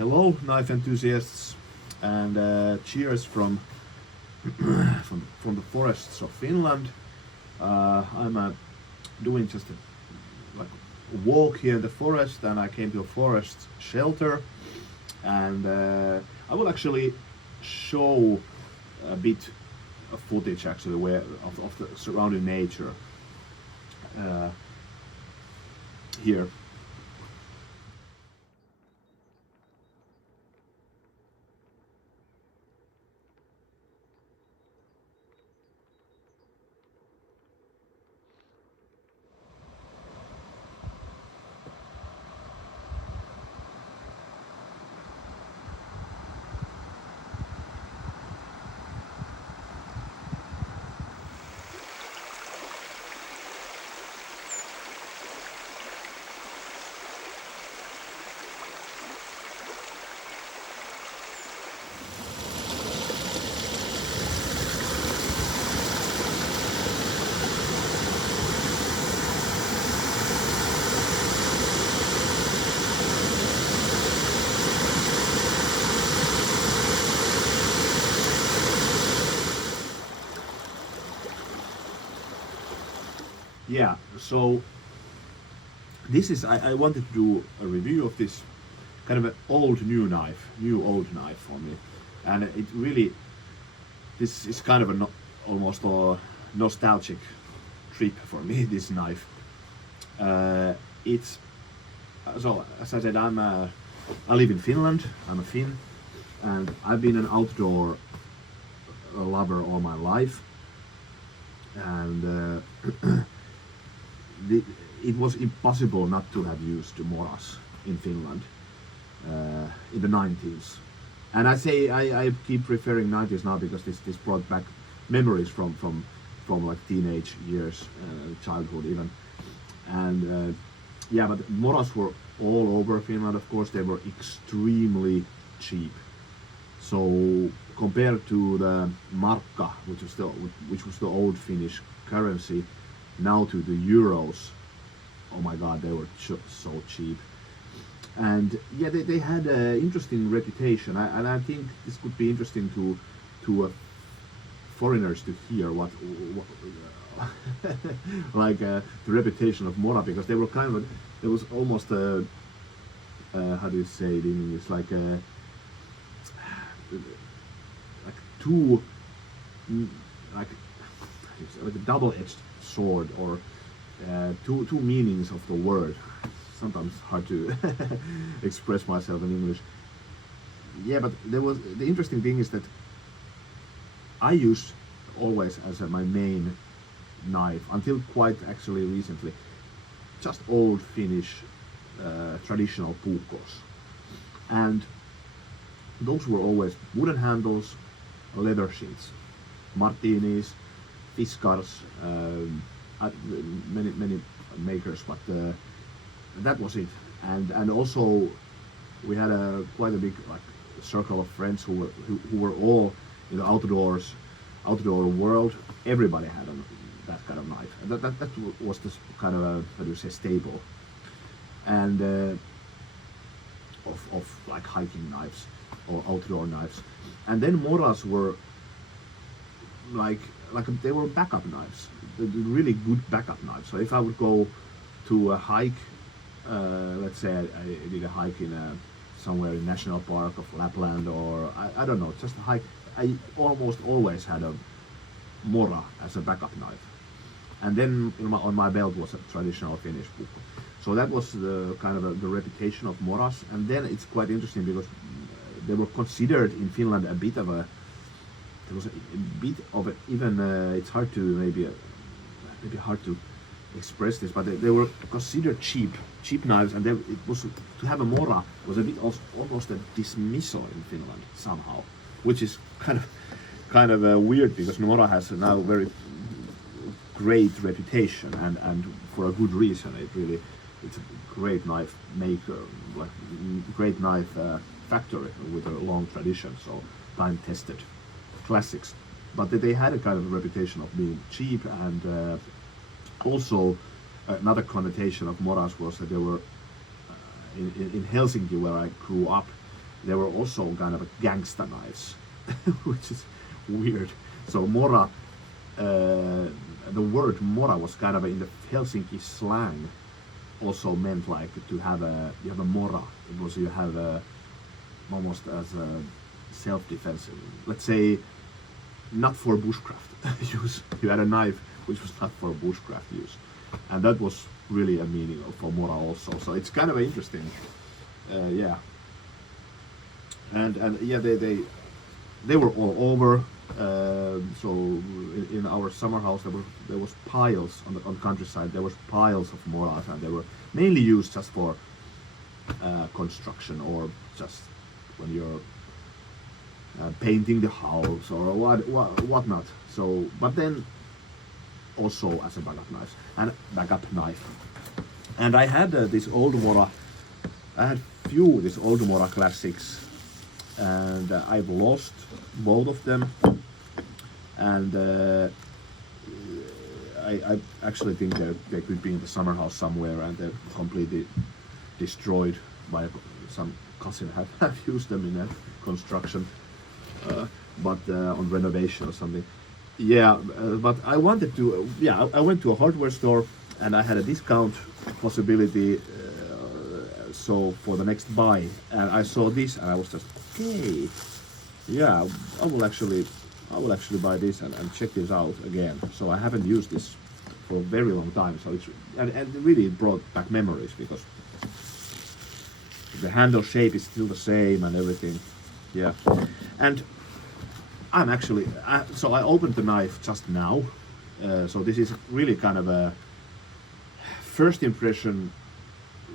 Hello, knife enthusiasts, and cheers from, from the forests of Finland. I'm doing just a walk here in the forest, and I came to a forest shelter, and I will actually show a bit of footage actually of the surrounding nature here. Yeah, so this is, I wanted to do a review of this kind of an old old knife for me, and it really, this is kind of almost a nostalgic trip for me, this knife. It's, so as I said, I live in Finland, I'm a Finn, and I've been an outdoor lover all my life, and it was impossible not to have used Moras in Finland in the 90s. And I keep referring 90s now because this brought back memories from like teenage years, childhood even. And yeah, but Moras were all over Finland. Of course, they were extremely cheap. So compared to the markka, which was the old Finnish currency, now to the euros, oh my god, they were so cheap. And yeah, they had an interesting reputation, and I think this could be interesting to foreigners to hear what like the reputation of Mora, because they were kind of, it was almost a how do you say it in English, like two, like a double-edged sword, or two meanings of the word. Sometimes hard to express myself in English. Yeah, but the interesting thing is that I used always as my main knife until quite actually recently just old Finnish traditional puukko's, and those were always wooden handles, leather sheaths, martinis, Fiskars, many makers, but that was it. And also we had quite a big circle of friends who were all in the outdoor world. Everybody had that kind of knife. And that was this kind of a, how do you say, staple, and of like hiking knives or outdoor knives. And then Moras were like they were backup knives, really good backup knives. So if I would go to a hike, let's say I did a hike in somewhere in National Park of Lapland, or I don't know, just a hike, I almost always had a Mora as a backup knife. And then on my belt was a traditional Finnish puukko. So that was the kind of the reputation of Moras. And then it's quite interesting because they were considered in Finland a bit of a, there was a bit of a, even it's hard to maybe hard to express this, but they were considered cheap knives, and then it was, to have a Mora was a bit almost a dismissal in Finland somehow, which is kind of weird, because Mora has now a very great reputation, and for a good reason. It's a great knife maker, like great knife factory with a long tradition, so time tested classics. But they had a kind of reputation of being cheap, and also another connotation of Moras was that they were in Helsinki, where I grew up, they were also kind of a gangster knives, which is weird. So Mora, the word Mora was kind of in the Helsinki slang, also meant like to have you have a Mora. It was you have almost as a self-defense. Let's say not for bushcraft use. You had a knife which was not for bushcraft use, and that was really a meaning for Mora also. So it's kind of interesting, yeah. And yeah, they were all over. So in our summer house there was piles on the countryside. There was piles of Moras, and they were mainly used just for construction or just when you're painting the house or whatnot. So, but then also as a backup knife. And I had this old Mora. I had few this old Mora classics, and I've lost both of them. And I actually think they could be in the summer house somewhere, and they're completely destroyed by some cousin have used them in a construction, but on renovation or something. Yeah, but I wanted to. Yeah, I went to a hardware store and I had a discount possibility. So for the next buy, and I saw this, and I was just okay. Yeah, I will actually buy this and check this out again. So I haven't used this for a very long time. So it's and it really brought back memories because the handle shape is still the same and everything. Yeah, and I'm actually so I opened the knife just now. So this is really kind of a first impression,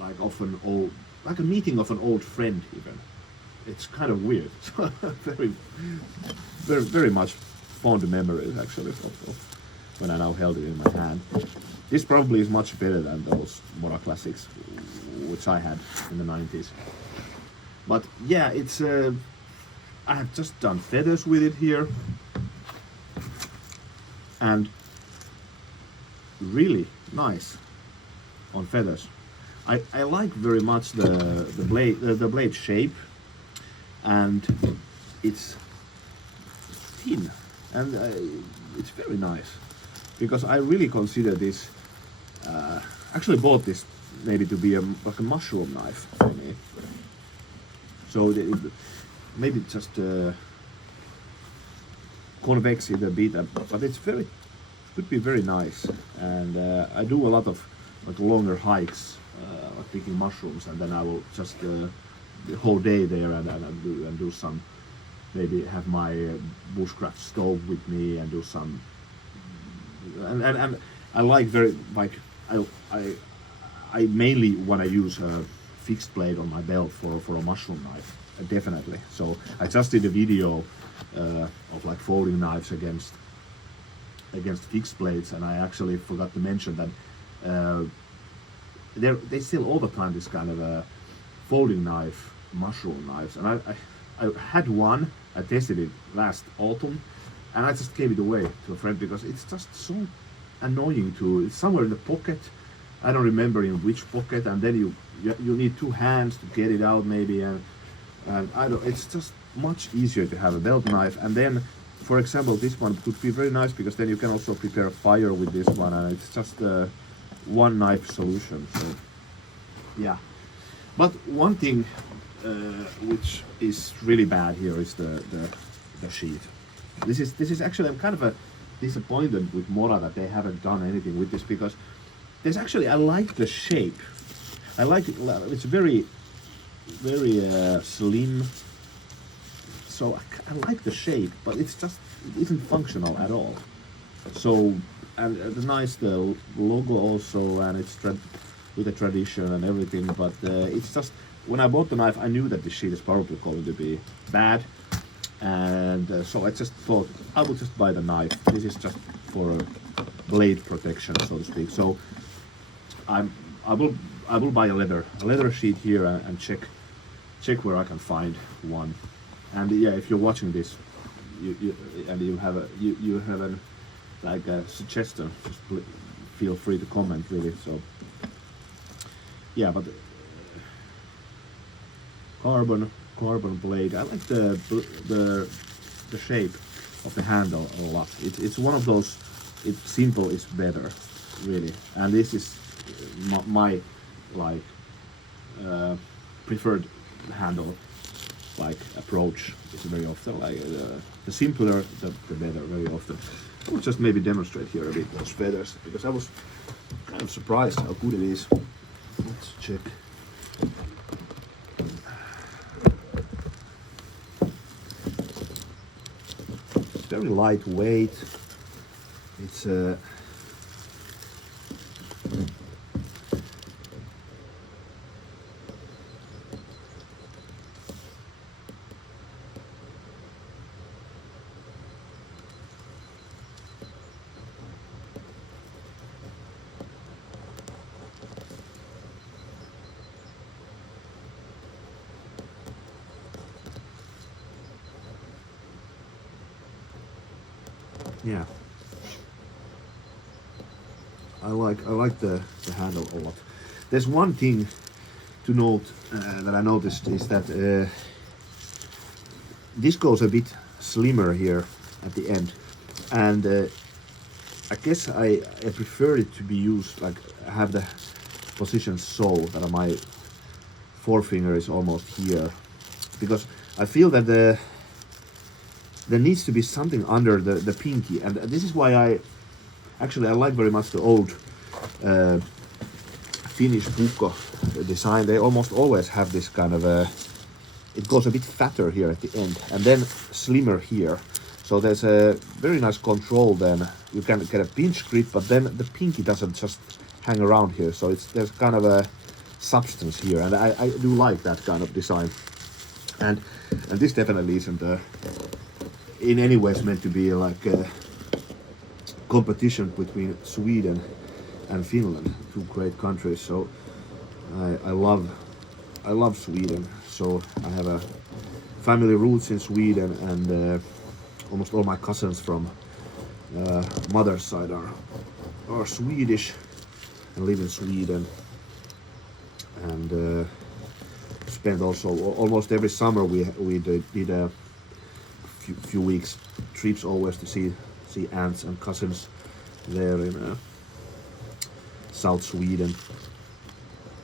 like of an old, like a meeting of an old friend even. It's kind of weird. very much fond memories actually of when I now held it in my hand. This probably is much better than those Mora classics which I had in the 90s. But yeah, it's I have just done feathers with it here, and really nice on feathers. I like very much the blade shape, and it's thin, and it's very nice because I really consider this. Actually, bought this maybe to be like a mushroom knife for me. So maybe just convex it a bit, but it's could be very nice. And I do a lot of like longer hikes, like picking mushrooms, and then I will just the whole day there and do some, maybe have my bushcraft stove with me and do some, and I like very like I mainly want to use a fixed blade on my belt for a mushroom knife, definitely. So I just did a video of like folding knives against fixed blades, and I actually forgot to mention that they sell all the time this kind of a folding knife, mushroom knives, and I had one. I tested it last autumn, and I just gave it away to a friend because it's just so annoying it's somewhere in the pocket. I don't remember in which pocket, and then you need two hands to get it out maybe, and it's just much easier to have a belt knife. And then, for example, this one could be very nice because then you can also prepare a fire with this one, and it's just a one knife solution. So yeah, but one thing which is really bad here is the sheath. This is actually, I'm kind of disappointed with Mora that they haven't done anything with this, because there's actually, I like the shape. I like it. It's very slim. So I like the shape, but it isn't functional at all. So, and the nice logo also, and it's with the tradition and everything. But it's just, when I bought the knife, I knew that the sheath is probably going to be bad, and so I just thought I will just buy the knife. This is just for blade protection, so to speak. So I will buy a leather sheet here and check where I can find one. And yeah, if you're watching this, you have a suggestion, just feel free to comment really. So yeah, but carbon blade. I like the shape of the handle a lot. It's one of those. It's simple is better, really. And this is my like preferred handle like approach. Is very often like the simpler the better. Very often. I will just maybe demonstrate here a bit those feathers because I was kind of surprised how good it is. Let's check. It's very lightweight. It's yeah. I like the handle a lot. There's one thing to note that I noticed is that this goes a bit slimmer here at the end, and I guess I prefer it to be used like have the position so that my forefinger is almost here, because I feel that there needs to be something under the pinky, and this is why I like very much the old Finnish pukko design. They almost always have this kind of it goes a bit fatter here at the end and then slimmer here. So there's a very nice control then. You can get a pinch grip, but then the pinky doesn't just hang around here. So there's kind of a substance here, and I do like that kind of design. And this definitely isn't in any ways meant to be like a competition between Sweden and Finland, two great countries. So I love Sweden. So I have a family roots in Sweden, and almost all my cousins from mother's side are Swedish and live in Sweden, and spent also almost every summer we did a few weeks trips always to see aunts and cousins there in South Sweden.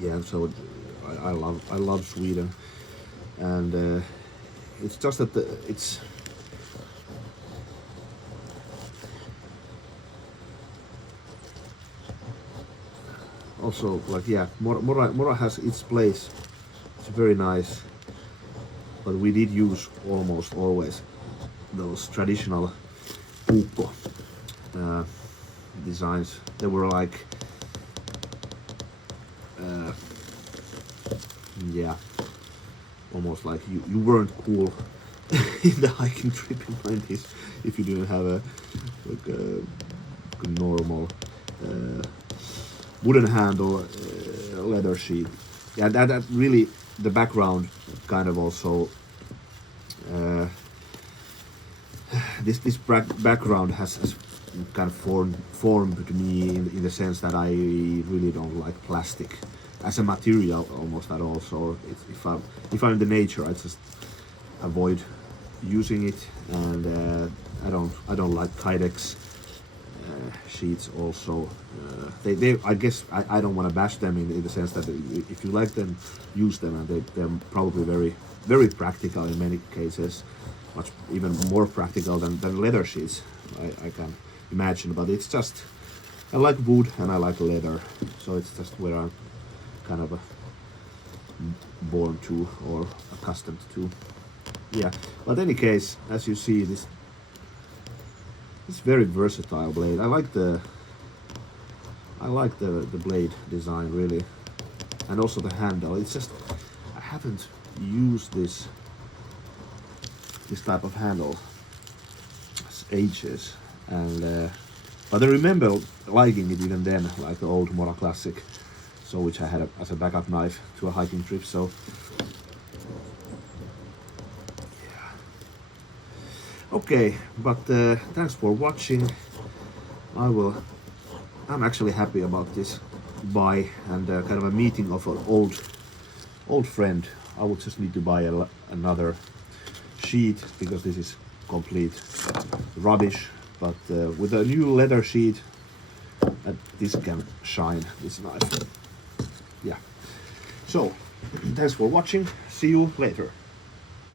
Yeah, so I love Sweden, and it's just that it's also like, yeah, Mora has its place. It's very nice, but we did use almost always those traditional pukko designs. They were like yeah, almost like you weren't cool in the hiking trip in 90s if you didn't have a normal wooden handle leather sheet. Yeah, that really the background kind of also this background has kind of formed me in the sense that I really don't like plastic as a material almost at all. So if I'm in the nature, I just avoid using it, and I don't like Kydex sheets also. They I guess I don't want to bash them in the sense that if you like them, use them, and they're probably very practical in many cases, much even more practical than leather sheets I can imagine. But it's just, I like wood and I like leather, so it's just where I'm kind of born to or accustomed to. Yeah, but in any case, as you see, this very versatile blade. I like the blade design really, and also the handle. It's just I haven't used this type of handle ages, and but I remember liking it even then, like the old Mora Classic, so which I had as a backup knife to a hiking trip. So yeah, okay, but thanks for watching. I'm actually happy about this buy and kind of a meeting of an old friend. I would just need to buy another sheet because this is complete rubbish. But with a new leather sheet, this can shine, this knife. Yeah. So, thanks for watching. See you later.